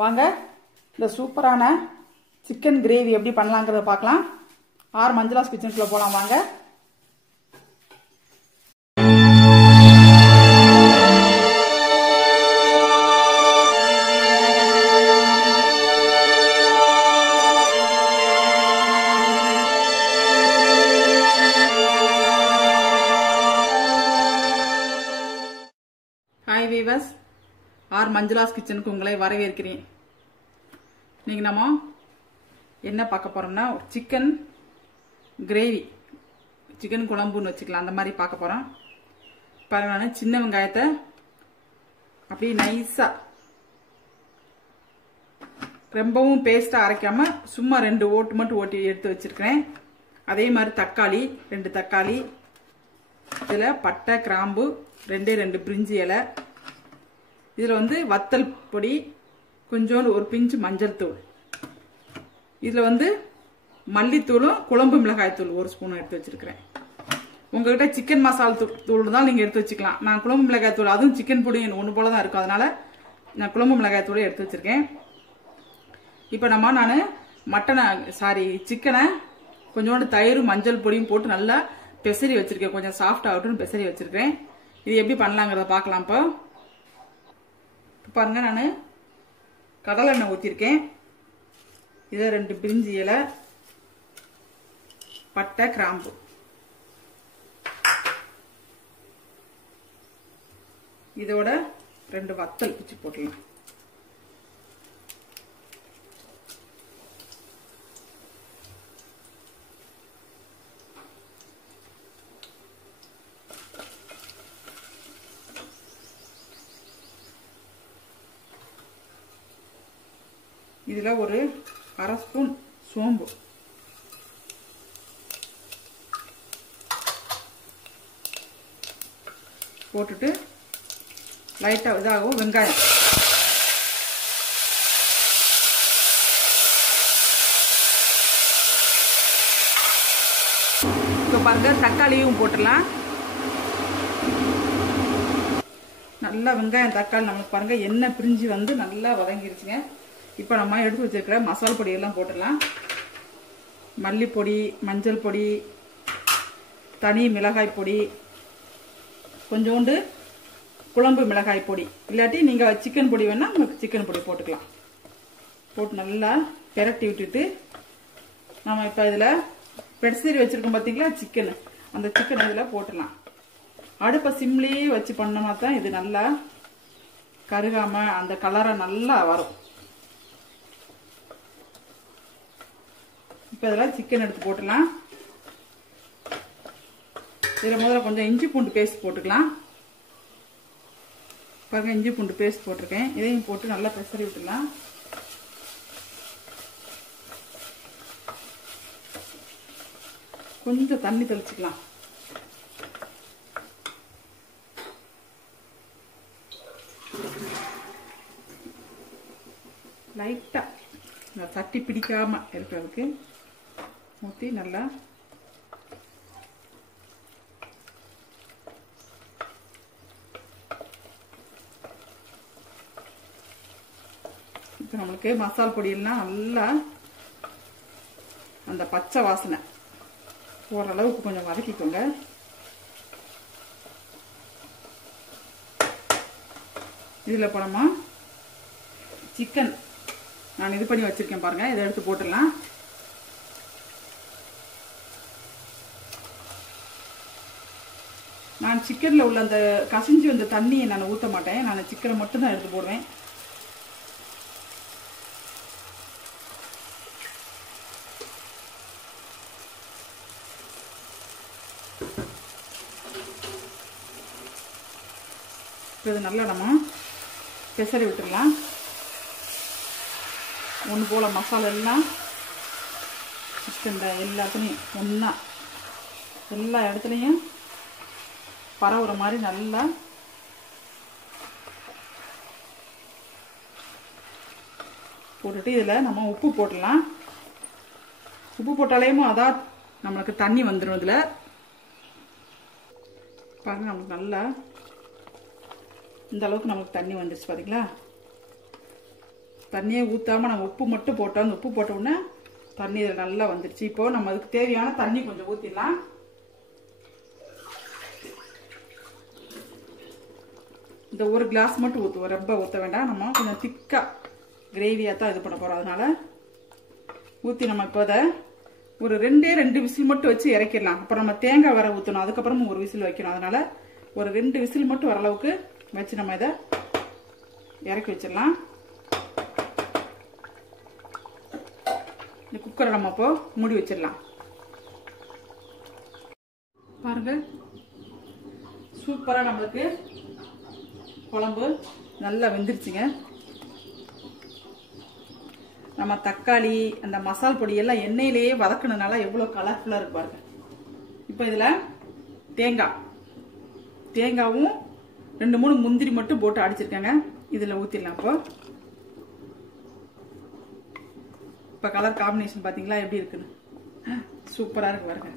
வாங்க இந்த சூப்பரான சிக்கன் கிரேவி எப்படி பண்ணலாங்கிறத பார்க்கலாம். ஆர் மஞ்சளாஸ் கிச்சனுக்குள்ளே போகலாம் வாங்க. மஞ்சுளாஸ் கிச்சனுக்கு உங்களை வரவேற்கிறேன். இன்னைக்கு நம்ம என்ன பார்க்க போறோம்னா சிக்கன் கிரேவி சிக்கன் குழம்புன்னு வச்சுக்கலாம். அந்த மாதிரி பார்க்க போறோம். பாருங்க நான் சின்ன வெங்காயத்தை அப்படியே நைஸா ரொம்பவும் பேஸ்டா அரைக்காம சும்மா ரெண்டு ஓட்டு மட்டும் ஓட்டி எடுத்து வச்சிருக்கிறேன். அதே மாதிரி தக்காளி ரெண்டு தக்காளி இதில் பட்டை கிராம்பு ரெண்டே ரெண்டு பிரிஞ்சி இலை இதில் வந்து வத்தல் பொடி கொஞ்சோண்டு ஒரு பிஞ்சு மஞ்சள் தூள். இதில் வந்து மல்லித்தூளும் குழம்பு மிளகாய் தூள் ஒரு ஸ்பூன் எடுத்து வச்சிருக்கிறேன். உங்ககிட்ட சிக்கன் மசாலா தூள் தூள் தான் நீங்கள் எடுத்து வச்சுக்கலாம். நான் குழம்பு மிளகாய் தூள் அதுவும் சிக்கன் பொடி ஒன்று போல தான் இருக்கும். அதனால நான் குழம்பு மிளகாய் தூளை எடுத்து வச்சிருக்கேன். இப்போ நம்ம நான் மட்டனை சாரி சிக்கனை கொஞ்சோண்டு தயிர் மஞ்சள் பொடியும் போட்டு நல்லா பெசரி வச்சிருக்கேன். கொஞ்சம் சாஃப்ட் ஆகட்டும்னு பெசரி வச்சிருக்கேன் இது எப்படி பண்ணலாங்கிறத பார்க்கலாம் இப்போ. பாருங்க நான் கடலை எண்ணெய் ஊற்றிருக்கேன் இதை ரெண்டு பிரிஞ்சி இலை பட்டை கிராம்பு. இதோட ரெண்டு வத்தல் பிச்சு போட்டுடலாம் இதில் ஒரு அரை ஸ்பூன் சோம்பு. போட்டுட்டு லைட்டாக இதாகவும் வெங்காயம். இப்போ பாருங்க தக்காளியும் போட்டுடலாம். நல்லா வெங்காயம் தக்காளி நமக்கு பாருங்கள் எண்ணெய் பிரிஞ்சு வந்து நல்லா வதங்கிருச்சுங்க. இப்போ நம்ம எடுத்து வச்சிருக்கிற மசால் பொடியெல்லாம் போட்டுடலாம். மல்லிப்பொடி மஞ்சள் பொடி தனி மிளகாய் பொடி கொஞ்சோண்டு குழம்பு மிளகாய் பொடி. இல்லாட்டி நீங்கள் சிக்கன் பொடி வேணால் உங்களுக்கு சிக்கன் பொடி போட்டுக்கலாம். போட்டு நல்லா பெரட்டி விட்டுட்டு நம்ம இப்போ இதில் பெட்சீரி வச்சுருக்கோம் பார்த்தீங்களா சிக்கன் அந்த சிக்கன் இதில் போட்டுடலாம். அடுப்பை சிம்லேயே வச்சு பண்ணோம்னா தான் இது நல்லா கருகாமல் அந்த கலரை நல்லா வரும். இப்போ இதெல்லாம் சிக்கன் எடுத்து போட்டுடலாம். இதில் முதல்ல கொஞ்சம் இஞ்சி பூண்டு பேஸ்ட் போட்டுக்கலாம். பாருங்க இஞ்சி பூண்டு பேஸ்ட் போட்டிருக்கேன். இதையும் போட்டு நல்லா பெசரி விட்டுடலாம். கொஞ்சம் தண்ணி தெளிச்சுக்கலாம். லைட்டாக தட்டி பிடிக்காமல் இருக்கிறதுக்கு. ஊற்றி நல்லா இப்போ நம்மளுக்கு மசால் பொடியெல்லாம் நல்லா அந்த பச்சை வாசனை. ஓரளவுக்கு கொஞ்சம் வதக்கிக்கோங்க. இதில் போனோமா? சிக்கன். நான் இது பண்ணி வச்சுருக்கேன் பாருங்கள் இதை எடுத்து போட்டுடலாம். நான் சிக்கனில் உள்ள அந்த கசிஞ்சு வந்த தண்ணியை நான் ஊற்ற மாட்டேன். நான் சிக்கனை மட்டும்தான் எடுத்து போடுவேன். இது நல்லா நம்ம பெசரி விட்டுடலாம் ஒன்று போல் மசாலா எல்லாம் சிக்கன் எல்லாத்துலேயும் ஒன்றா எல்லா இடத்துலையும் பரவுற மாதிரி நல்லா போட்டுட்டு இதில் நம்ம உப்பு போட்டுடலாம். உப்பு போட்டாலேயுமோ அதான் நம்மளுக்கு தண்ணி வந்துடும் இதில். பாருங்க நமக்கு நல்லா இந்த அளவுக்கு நமக்கு தண்ணி வந்துருச்சு பார்த்தீங்களா தண்ணியை ஊற்றாமல் நம்ம உப்பு மட்டும் போட்டோம். அந்த உப்பு போட்டோன்னே தண்ணி இதில் நல்லா வந்துடுச்சு இப்போது நம்ம அதுக்கு தேவையான தண்ணி கொஞ்சம் ஊற்றிடலாம் இந்த ஒரு கிளாஸ் மட்டும் ஊற்றுவோம் ரொம்ப ஊற்ற வேண்டாம். நம்ம கொஞ்சம் திக்காக கிரேவியாக தான் இது பண்ண போகிறோம் அதனால ஊற்றி நம்ம இப்போ அதை ஒரு ரெண்டே ரெண்டு விசில் மட்டும் வச்சு இறக்கிடலாம். அப்புறம் நம்ம தேங்காய் வர ஊற்றணும் அதுக்கப்புறமும் ஒரு விசில் வைக்கணும். அதனால ஒரு ரெண்டு விசில் மட்டும் வர அளவுக்கு வச்சு நம்ம இதை இறக்கி வச்சிடலாம். இந்த குக்கரை நம்ம இப்போ மூடி வச்சிடலாம். பாருங்க. சூப்பராக நம்மளுக்கு குழம்பு நல்லா வெந்துருச்சுங்க. நம்ம தக்காளி அந்த மசால் பொடி எல்லாம் எண்ணெயிலேயே வதக்கினதுனால எவ்வளோ கலர்ஃபுல்லாக இருக்கு பாருங்க. இப்போ இதில் தேங்காய். தேங்காவும் ரெண்டு மூணு முந்திரி மட்டும் போட்டு அடிச்சிருக்கேங்க. இதில் ஊற்றிடலாம் இப்போ. இப்போ கலர் காம்பினேஷன் பார்த்தீங்களா எப்படி இருக்குன்னு. சூப்பராக இருக்கு பாருங்க.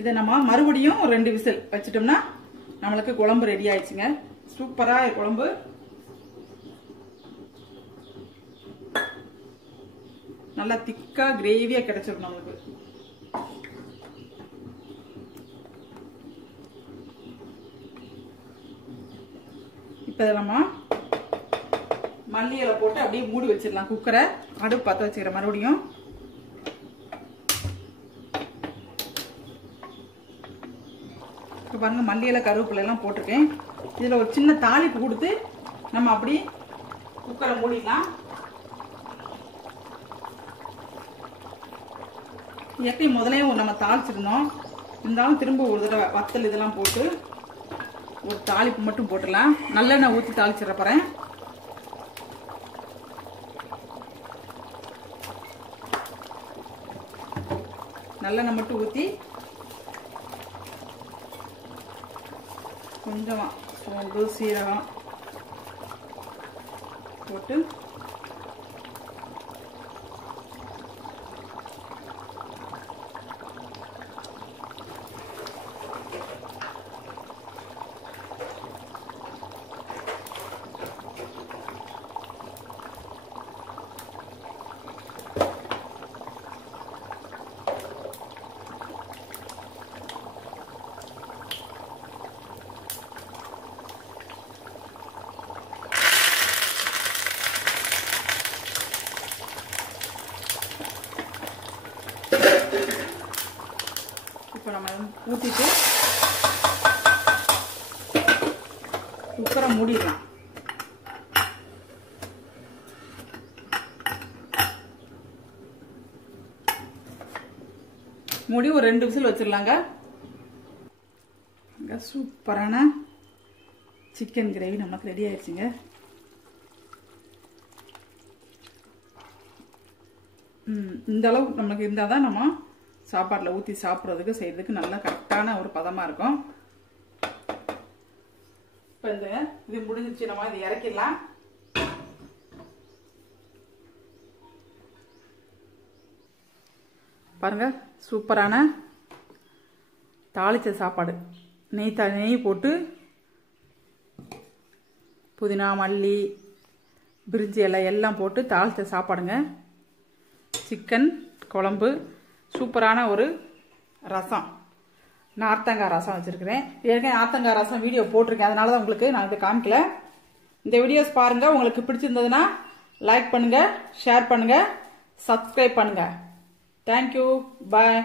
இதை நம்ம மறுபடியும் ரெண்டு விசில் வச்சிட்டோம்னா நம்மளுக்கு குழம்பு ரெடி ஆயிடுச்சுங்க. சூப்பராக குழம்பு. நல்லா திக்கா கிரேவியா கிடைச்சிடும் நம்மளுக்கு. இப்போ இதை நம்ம மல்லி இலை போட்டு அப்படியே மூடி வச்சிடலாம். குக்கரை அடுப்பு பார்த்து வச்சுக்கிறேன் மறுபடியும். இப்போ பாருங்கள் மல்லியில் இலை போட்டிருக்கேன். இதில் ஒரு சின்ன தாளிப்பு கொடுத்து நம்ம அப்படி குக்கரை மூடிடலாம். எப்பயும் முதலே நம்ம தாளிச்சிருந்தோம் இருந்தாலும் திரும்ப ஒரு தடவை வத்தல் இதெல்லாம் போட்டு ஒரு தாளிப்பு மட்டும் போட்டுடலாம். நல்லெண்ணெய் ஊற்றி தாளிச்சிட போகிறேன் நல்லெண்ணெய் மட்டும் ஊற்றி கொஞ்சமாக சோம்பு சீரகம் போட்டு இப்போ நம்ம ஊற்றிட்டு குக்கரை மூடிடலாம். மூடி ஒரு ரெண்டு விசில் வச்சிடலாங்க. அங்கே சூப்பரான சிக்கன் கிரேவி நமக்கு ரெடி ஆயிடுச்சுங்க. ம், இந்த அளவுக்கு நமக்கு இருந்தால் தான் நம்ம சாப்பாட்டில் ஊற்றி சாப்பிட்றதுக்கு செய்கிறதுக்கு நல்லா கரெக்டான ஒரு பதமாக இருக்கும். இப்போ இந்த இது முடிஞ்சிச்சு நம்ம இது இறக்கிடலாம். பாருங்க சூப்பரான தாளிச்ச சாப்பாடு. நெய் த நெய் போட்டு புதினா மல்லி பிரிஞ்சி இலை எல்லாம் போட்டு தாளித்த சாப்பாடுங்க. சிக்கன் குழம்பு சூப்பரான ஒரு ரசம். நான் நார்த்தங்காய் ரசம் வச்சுருக்கிறேன். ஏற்கனவே நார்த்தங்காய் ரசம் வீடியோ போட்டிருக்கேன். அதனால தான் உங்களுக்கு நான் இதை காமிக்கல. இந்த வீடியோஸ் பாருங்கள் உங்களுக்கு பிடிச்சிருந்ததுன்னா லைக் பண்ணுங்கள் ஷேர் பண்ணுங்கள் சப்ஸ்கிரைப் பண்ணுங்கள் தேங்க்யூ பாய்